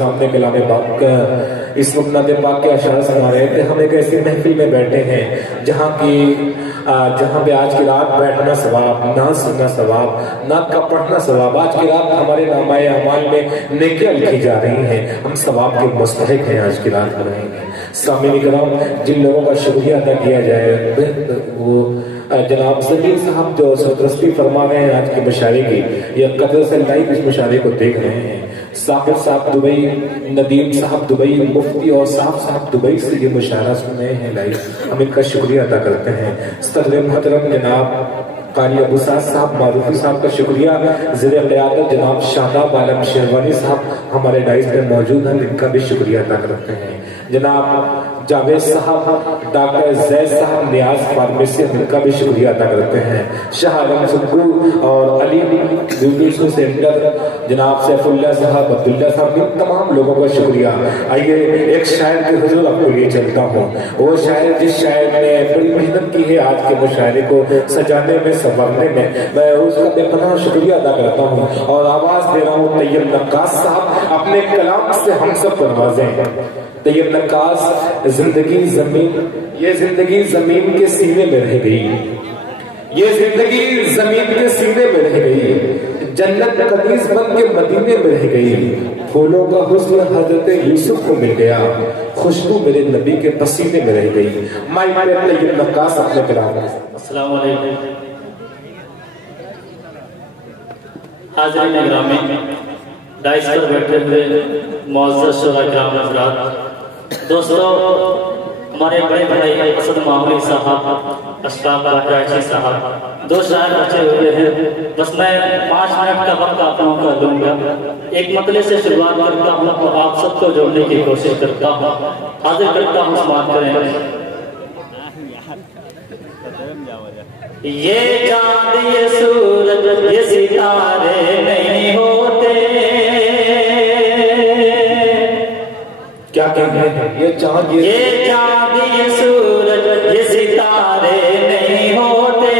सामने कलामे पाक इस वक्त नाते पाक के अशार सुना रहे थे। हम एक ऐसी महफिल में बैठे हैं जहाँ पे आज की रात बैठना सवाब, ना सुनना सवाब, ना का पढ़ना सवाब। आज की रात हमारे नामाए अमाल में नेकियां लिखी जा रही हैं, हम सवाब के मुस्तहिक हैं। आज की रात हो रहे हैं सामीन कराम, जिन लोगों का शुक्रिया अदा किया जाए वो जनाब जमीर साहब जो सरदस्ती फरमा रहे हैं आज के मुशायरे की, या कदर से लाइव इस मुशायरे को देख रहे हैं। साकिब साहब दुबई, नदीम साहब दुबई, मुफ्ती और साहब दुबई से ये मुशायरा सुन रहे हैं लाइव, हम इनका शुक्रिया अदा करते हैं। सदर मुहतरम जनाब कारी अबू साहब मारूफी साहब का शुक्रिया। ज़िले क़यादत जनाब शादाब आलम शेरवानी साहब हमारे डाइस में मौजूद हैं, इनका भी शुक्रिया अदा करते हैं। जनाब जावेद साहब, डॉक्टर जैद साहब नियाज फार्मेसी, इनका भी शुक्रिया अदा करते हैं। शाह आलम सुक्कू और अली ब्यूटी सेंटर जनाब सैफुल्लाह साहब, अब्दुल्ला साहब, इन तमाम लोगों का शुक्रिया। आइए एक शायर के हुजूर आपको लिए चलता हूँ, वो शायर जिस शायर ने बड़ी मेहनत की है आज के मुशायरे को सजाने में, संवरने में, मैं उसका बेपनाह शुक्रिया अदा करता हूँ। और आवाज दे रहा हूँ तैयब नक्कास साहब, अपने कलाम से हम सब को नवाजें। तैयब नक्कास, जिंदगी जमीन, ये जिंदगी जमीन के सीने में रह गई, ये जिंदगी जमीन के सीने में रह गई, जन्नत कदीस बन के मदीने में रह गई, फूलों का हुस्न हजरत यूसुफ को मिल गया, खुशबू मेरे नबी के पसीने में रह गई। माई तैयब नक्कास अपने कलाम। अस्सलाम वालेकुम हाज़िरीन गिरामी, डाइस पर बैठे हुए मुअज़्ज़ज़ शुहराए हज़रात, दोस्तों, हमारे बड़े भाई असद मामूली साहब, अशफाक राजी साहब, दो शायर बचे हुए हैं। बस मैं 5 मिनट का वक्त आप लोगों का दूंगा। एक मतले से शुरुआत करता हूँ तो आप सबको जोड़ने की कोशिश करता हूँ, हाजिर करता हूँ, समाप्त करें। ये चांद ये सूरज ये सितारे नहीं होते, क्या कहते हैं? ये चांद ये सूरज ये सितारे नहीं होते,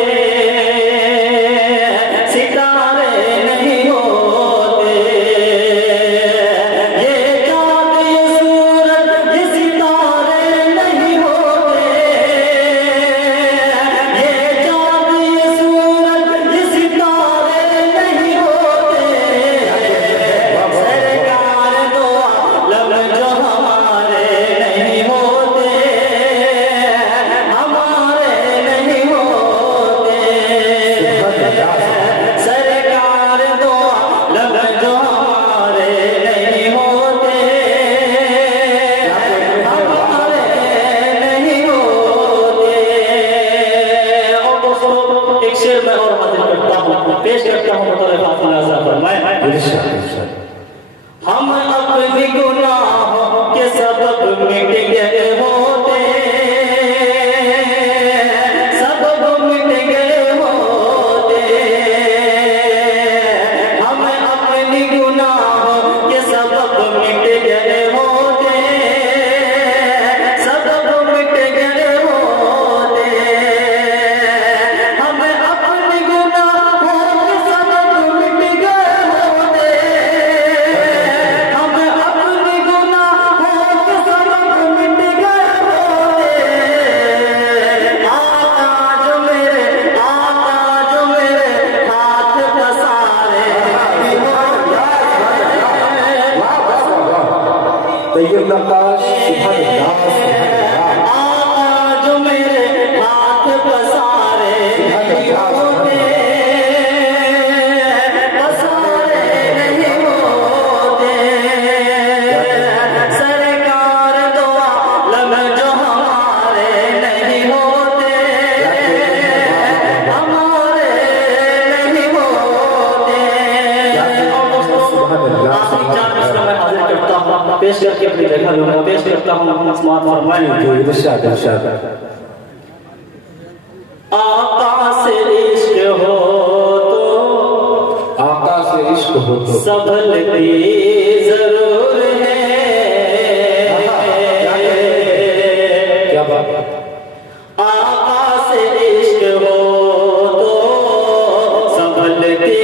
सितारे नहीं होते। ये चांद ये सूरज ये सितारे नहीं होते, ये चांद ये सूरज ये सितारे नहीं होते। सरकार दो आलम जो हमारे नहीं होते, हमारे नहीं होते। सरकार दो आलम जो हमारे नहीं होते, हमारे नहीं होते। और दोस्तों, एक शेर मैं और हाजिर करता हूँ, पेश करता हूँ बतौर फातिहा फरमाए। हम अपने गुनाहों के सबब मिट गए होते, सबब मिट गए होते। हम अपने गुनाहों के सबब मिट गए होते, सबब मिट गए होते। हम अपने गुनाहों के सबब मिट गए होते, हम अपने गुनाहों के सबब मिट गए होते। आका जो मेरे हाथ पसारे, तैयब नक्कास, आका जो मेरे हाथ पसारे नहीं होते, पसारे नहीं होते। सरकार दो आलम जो हमारे नहीं होते, हमारे नहीं होते। पेश करके अपनी जगह लूंगा। पेश करता हूँ समात फरमाएं। इरशाद इरशाद। आका से इश्क हो तो, आका से इश्क हो तो संभलती जरूर है। क्या बात। आका से इश्क हो तो संभलती